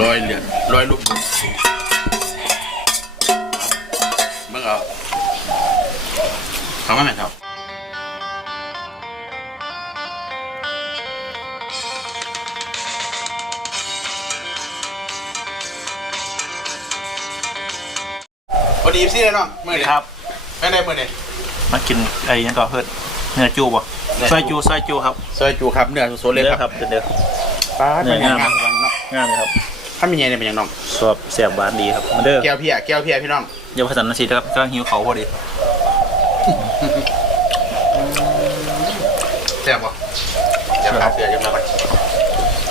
ลอยเหรียญลอยลูกเมื่อเอาเขาไม่แม่นครับพอดีสิเลยเนาะมื่อนี้ครับไม่ได้มื่อนี้มากินไอ้ยังก่อเพิ่นเนื้อจูบ่เนื้อจูซอยจูซอยจูครับซอยจูครับเนื้อสดๆเลยเนื้อคครัรับบเนื้อป้าดเนื้เป็นองามงานของมันเนาะงามเลยครับ ถ้ามีเงี้ยเนี่ยเป็นยังน้องสอบแสบหวานดีครับมาเด้อแก้วพี่อะแก้วพี่อะพี่น้องเยาวพัฒนศิลป์ครับกำลังหิวเขาวพอดีแซ่บปะแซ่บครับเดี๋ยวจะมาไป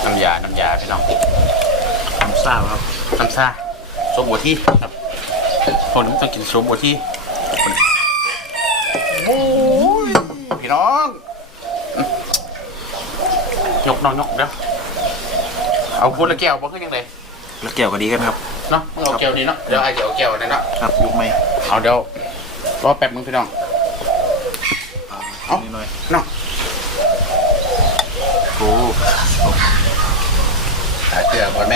น้ำยา น้ำยาพี่น้องน้ำซ่าครับน้ำซ่าส้มบัวที่ครับพวกนี้ต้องกินส้มบัวที่โอ้ยพี่น้องยกน้องยกเดี๋ยวเอาพูดละแก้วบ่ขึ้นยังไง แล้วแก้วก็ดีกันครับ เนาะมึงเอาแก้วนี้เนาะเดี๋ยวไอ้เดี๋ยวเอาแก้วนั่นเนาะครับยุกไหมเอาเดี๋ยวรอแป๊บนึงพี่น้อง เอ้านิดหน่อยน้องโอ้ถ่ายเสื้อก่อนไหม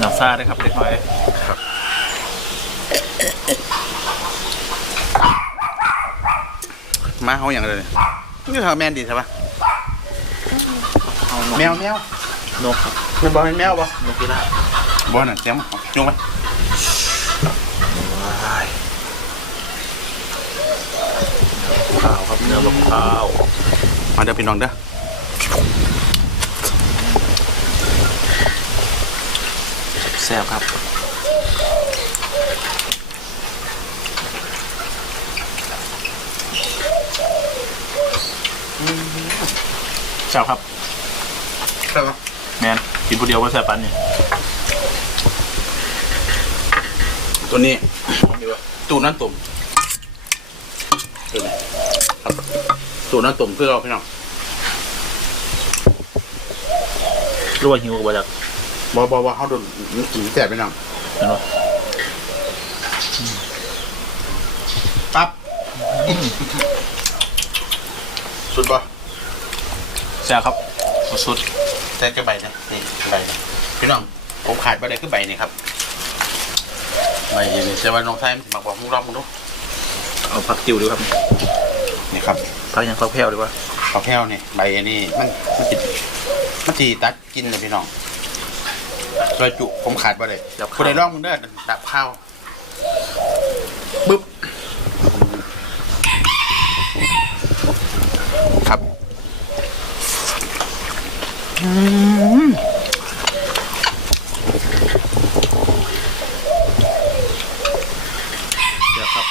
น้ำซ่าด้วยครับเล็กน้อยมาเขาอย่างไรเลยนี่เขาแมนดีใช่ปะเอานกแมวแมว นกครับมันบอกเป็นแมวปะนกพิราบบอลน่ะเสียงมันจุงไหมว้ายข้าวครับเนื้อมะพร้าวมาเดี๋ยวพี่น้องเด้อแซ่บครับแซ่บครับใช่ปะ แมนกินผู้เดียวว่าแซ่บปันนี่ตัวนี้ตูนั่นตุ่มตัวนี้ครับตูนั่นตุ่มเพื่อเราพี่น้องรู้ว่าหิวกับว่าจากบอบอบอเขาโดนกินแสบพี่น้องเห็นไหมปั๊บสุดปะแซ่บครับ สุด แต่กระใบเนี่ยนี่ใบเนี่ยพี่น้องผมขาดใบใดคือใบนี่ครับใบนี่แต่ว่าน้องไทยมันสิมาบอกมึงรอบมึงดูๆเอาผักติวดีครับนี่ครับผักยังผักแพรวดีกว่าข้าวแพ้วนี่ใบอันนี้มันมันติดมันตีตัดกินเลยพี่น้องซอยจุผมขาดบ่ได้คุณได้ลองมึงเด้อดับข้าวบึ๊บครับ อืมแซ่บครับ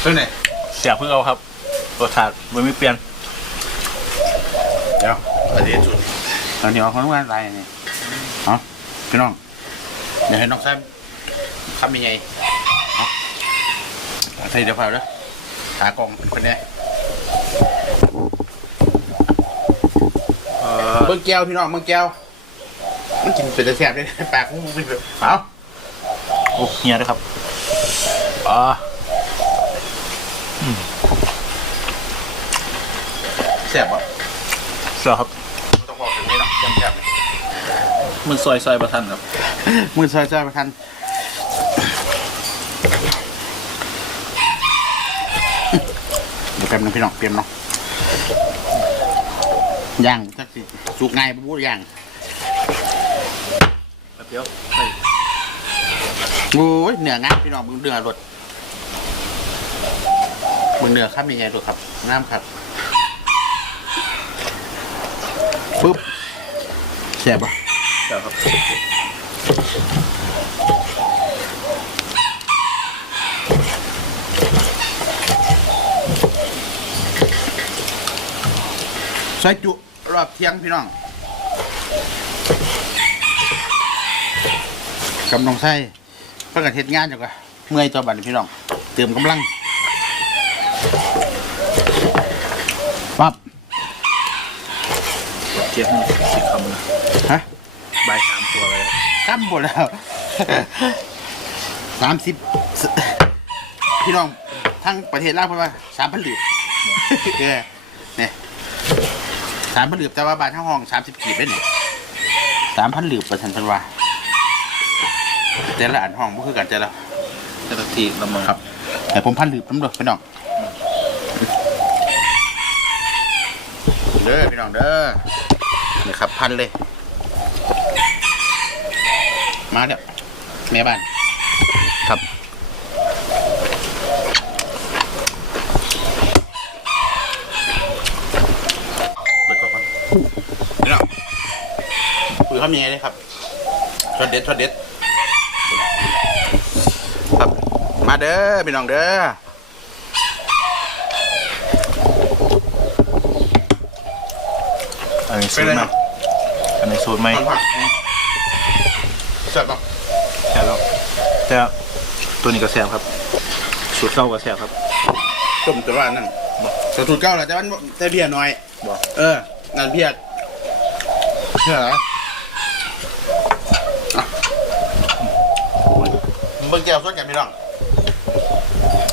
เรื่องไหนแซ่บเพิ่งเอาครับรสชาติมันไม่เปลี่ยน เดี๋ยวประเด็นสุดตอนนี้เอาของวันอะไรนี่เอาพี่น้อง เดี๋ยวให้น้องแซมทำยังไงเอาใส่เดี๋ยวเผาเด้อหากล่องเป็นคนเนี้ย เออเบิ่งแก้วพี่น้องเบิ่งแก้วมันกินเป็นแต่แสบเลยปากมึงเป็นแบบเอาโอ้เฮียด้วยครับอ่าแสบอะแซ่บครับต้องบอกถึงนี่เนาะยำแสบเลยมันซอยซอยประทันครับมือซอยๆประทันเดี๋ยวแป๊บนึงพี่น้องเตรียมเนาะ ย่างสักสิสุกง่ายปะพูดย่างแป๊บเดียวเฮ้ยโอ้ยเหนืองามพี่น้องมึงเนื้อรสมึงเนื้อครับมีไงรสครับงามครับปุ๊บแสบปะแซ่บครับซอยจุ รอบเที่ยงพี่น้องกำลังใส่เพื่อกเฮ็ดงานอยู่กะเมื่อยตัวบัดนี้พี่น้อง เติมกำลังปั๊บเจี๊ยบนี่สิบคำนะฮะใบายสามตัวเลยกำหมดแล้วสามสิบพี่น้องทั้งประเทศลาวเพราะว่าสามพันลิตรเออเนี่ย สามพันหลืบแต่ว่าบาททั้งห้องสามสิบกีบได้เนี่ยสามพันหลืบเปอร์เซ็นต์เป็นว่าแต่ละอันห้องบ่คือกันแต่ละแต่ละทีละมือครับ แต่ผมพันหลืบน้ำดอกพี่น้องเด้อพี่น้องเด้อนี่ครับพันเลย มาเดี๋ยวแม่บ้านครับ ดก่อนพี่น้องคุยข้ามยังไงเลยครับช็อตเด็ดช็อตเด็ด ครับ มาเด้อพี่น้องเด้ออันนี้สูตรไหมอันนี้สูตรไหมผักเสร็จปะแซ่บแล้วแต่ตัวนี้ก็แซ่บครับ สูตรเก่าก็แซ่บครับต้มแต่ว่านั่นแต่สูตรเก้าแหละแต่ว่าแต่เบียร์น้อยบ่เออ นั่นเบียร์เชื่อเหรออะเบิ่งแก้วสดกันพี่น้อง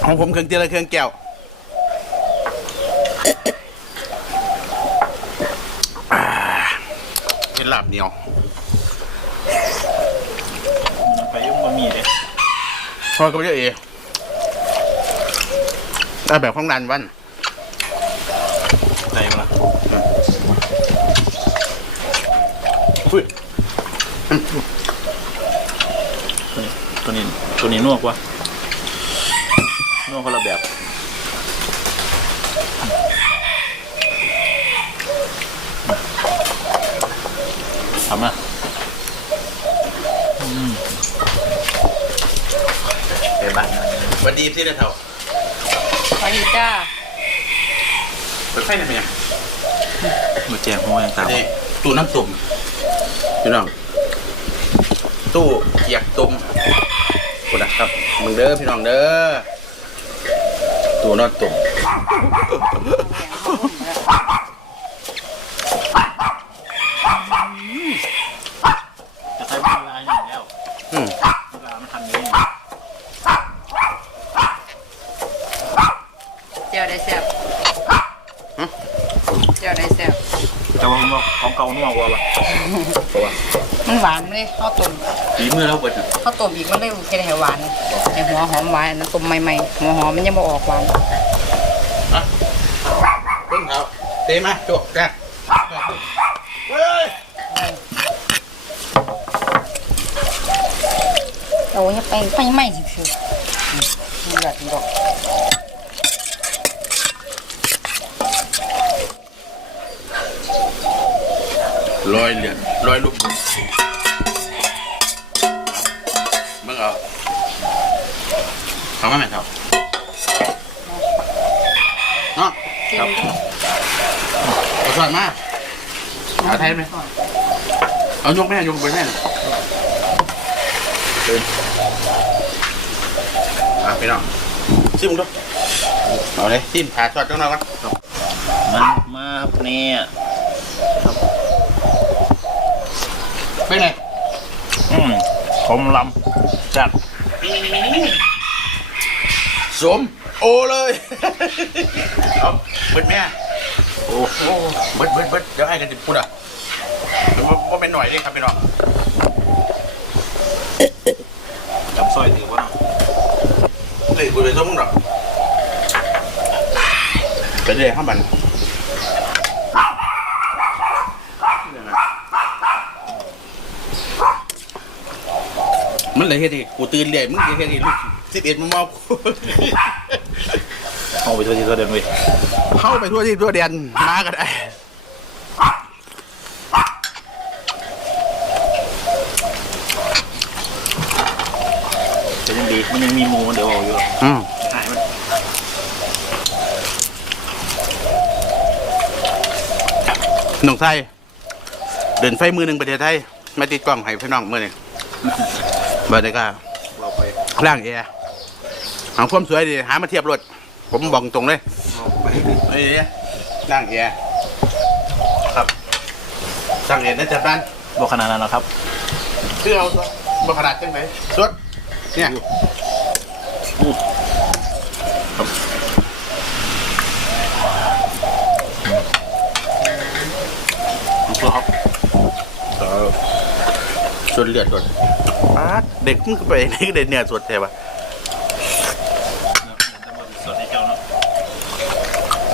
ของผมเครื่องเจริญเครื่องแก้วอ่าเป็นลาบเหนียวไปยุ่งบะหมี่เลยพอก็ไม่ได้เอได้แบบของนันวันไหนมาละ อุ้ยตัวนี้ตัวนี้นวกวะนวกคนละแบบทำนะอืมไปบ้านนะสวัสดีที่ได้เท่าสวัสดีจ้าเปิดไฟได้ไหมเนี่ยมาแจงหัวยังตามนี่ตู้น้ำตุ่ม พี่น้อง ตู้เกียกตุ่มคนนะครับมึงเด้อพี่น้องเด้อตัวนอดตุ่ม จะใช้เวลาอย่างแล้ว อืม เวลามันทำอย่างนี้ เจียวได้แซ่บเจียวได้แซ่บ แต่ว่าผมว่าของเก่านัวกว่าปะเพราะว่า มันหวานเลยข้าวต้มฝีมือเราเปิดข้าวต้มอีกมันเลยเค็มให้หวานไอหัวหอมหวานอันนั้นต้มใหม่ๆหัวหอมมันยังบ่ออกหวานเพิ่งเขาเตะมาโจกแกเฮ้ยโอ้ยไปไปไม่สิคือมันแบบดอก ลอยเหรียญลอยลูกมึงเอาทำมาไหมครับเนาะครับเอาสอนมาเอาไทยไหมเอายกแม่ยกไปแม่เดินอะพี่น้องซิมดูเอาเลยซิมขาสอดจังหน่อยก่อนมามาครับเนี่ย เป็นไงอืมผมลำจัดสมโอเลยเอาเบิดแม่โอ้โอ้เบิดเบิดเบิดเดี๋ยวให้กันจิพูดอะเดี๋ยวว่าเป็นหน่อยดิครับพี่น้องจำสร้อยถือว่าเลยคุยไปส้มมึงหรอกไปเลยข้ามบัน มันเลยเฮ็ดให้กูตื่นเลยมึงเฮ็ดให้ลูกสิบเอ็ดมึงเมาเอาไปตัวที่ตัวเดินไปเข้าไปทั่วที่ทั่วเดียนมาก็ได้จะยังดีมันยังมีหมูมันเดี๋ยวเอาอยู่อืมหายมันหนุ่งไทยเดินไฟมือหนึ่งประเทศไทยมาติดกล้องให้พี่น้องมือหนึ่งเบาดก้าร่างแอร์หางความสวยดีหามาเทียบรถผมบอกตรงเลยเอ้ร่างแอร์ครับร่างแอร์ได้จับด้านบอกขนาดนั้นหรอครับคือเอาบอกขนาดเจังไหนสดเนี่ยครับดูครับสุดเลือดด้วยปั๊ด เด็กมึงก็ไปไหนก็ได้เนื้อสดแท้ปะสดให้เจ้าเนาะ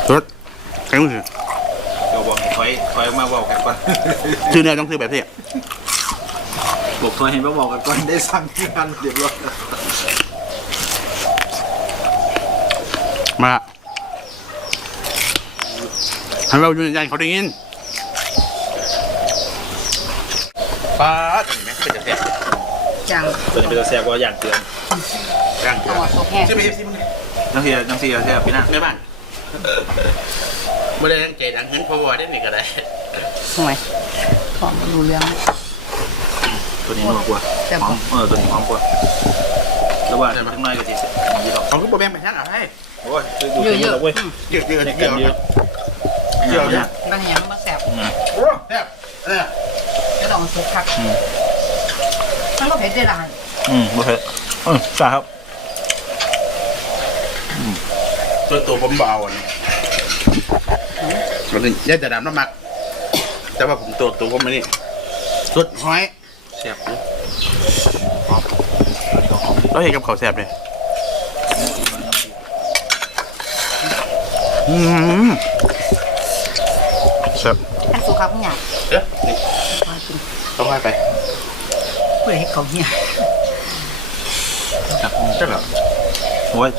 สดแข็งมือเจ้าบอกให้ถอยถอยออกมาบอกกันก่อนซื้อเนื้อต้องซื้อแบบนี้บอกถอยให้มาบอกกันก่อนได้สั่งที่กันเรียบร้อยมาให้เราอยู่ในใจเขาได้ยินป๊าดเห็นไหมเป็นจะแซ่บจังตัวนี้เป็นตัวแซ่บกว่าอย่างเตือนร่างเกลืเอาออะซุปแห้งซื้อไปเอฟซีมึงเนี่ยน้องเสียน้องเสียแซ่บพี่นะแม่บ้านไม่ได้ตั้งใจดังเงินพอวอได้นี่ก็ได้ห่วยพอมาดูเรื่องตัวนี้นัวกว่าแซ่บหปะอมเออตัวนี้หอมกว่าแล้วว่าทั้งน้อยก็ทีนี้หรอกเขาก็บอกแบ่งไปทั้งอะไรโอ้ยดูเยอะเว้ยๆอืมเยอะเยอะเยเยอะอะเยเยอะอะเยอะเยอะบางอย่างมันแสบโอ้แซ่บเออก็ต้องซุปคัก มันก็เผ็ดได้หลายอืมโอเคอืมใช่ครับส่วนตัวผมเบาอันนี้มันแย่จะดำน้ำมัก แต่ว่าผมตัวตัวผมอันนี้สุดห้อยแซ่บเลยเราเห็นกับเขาวแซ่บเลยอืมแซ่บอันสุขาพเนี่ยเอ๊ะนี่ต้องให้ไป เพื่อให้เขาเนี่ยใช่เหรอโอ้ย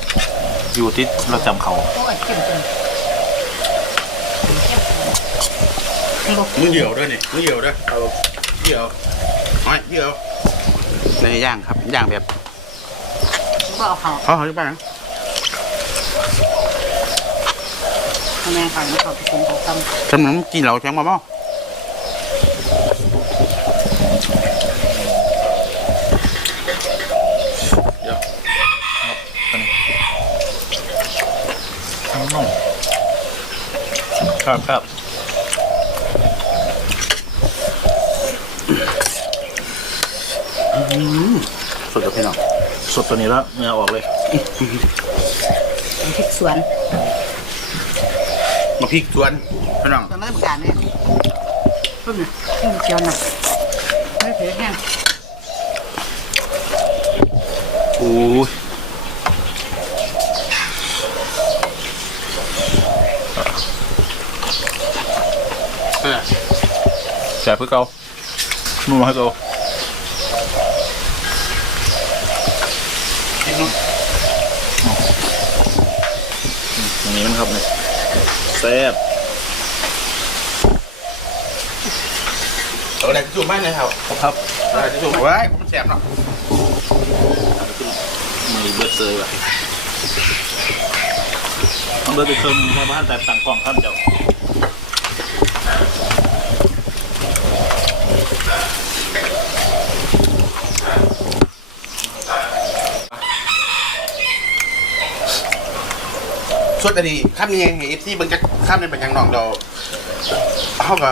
อยู่ที่เราจำเขาโอ้ยเข้มจังเข้มจังมือเหี่ยวด้วยนี่มือเหี่ยวด้วยเอาเหี่ยวห้อยเหี่ยวในย่างครับย่างแบบก็เอาเขาเขาเขาจะไปนะทำแม่ขังเขาไปกินเขาตำทำน้ำกินเหล่าแข็งมาบ้าง ครับครับสุดกับพี่น้องสดตัวนี้แล้วเนื้อออกเลยพริกสวนมาพริกสวนพี่น้องสวนไม่ได้ประกาศเนี่ยเพิ่มเนี่ยเพิ่มเจียวหนักไม่เผ็ดแห้งโอ้ย เออ แซ่บเพื่อเก่านัวให้เก่ากินนู้นอย่างนี้มันครับเนี่ยแซ่บเอาอะไรจุ่มบ้านเลยครับครับเอาอะไรจุ่มไว้มันแสบเนาะมือเบิดเซยว่ะต้องเบิดไปเพิ่มแค่บ้านแต่ต่างกล่องครับเจ้า สุดอันนี้ข้ามยังไงเอฟซีมันจะข้ามในบรรยังน้องเราเขาก็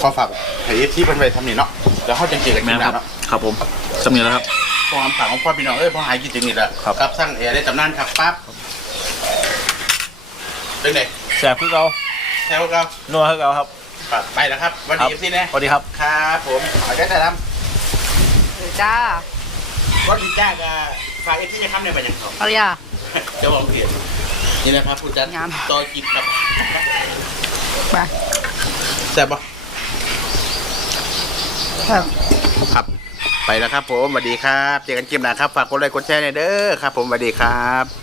ขอฝากให้เอฟซีเป็นไปทำนี่เนาะแล้วเขาจะเจอกันแม่ที่นนั่ครับนเนาะครับผมสำเนียงแล้วครับพอคำฝากของพ่อพี่น้องเอ้ยพอหายคิดถึงนี่แหละครับครับ สร้างแอร์ได้ตำนานครับปั๊บเป็นไงแซ่บเพื่อเก่าแซวเรานัวให้เก่าครับไปแล้วครับวันครันี้เอฟซีนะสวัสดีครับ ครับผมเอาใจใส่ทเออจ้าำวัดดีจ้าก็ฝากเอฟซีจะทำในบรรยังเขาเอาเลยอะเจ้าของเปลี่ยน นี่นะครับผู้จัดงาม ต่อกินครับไปแซ่บปะครับครับ ไปแล้วครับผมสวัสดีครับ เจอกันคลิปหน้าครับ ฝากกดไลค์กดแชร์หน่อยเด้อครับ ผมสวัสดีครับ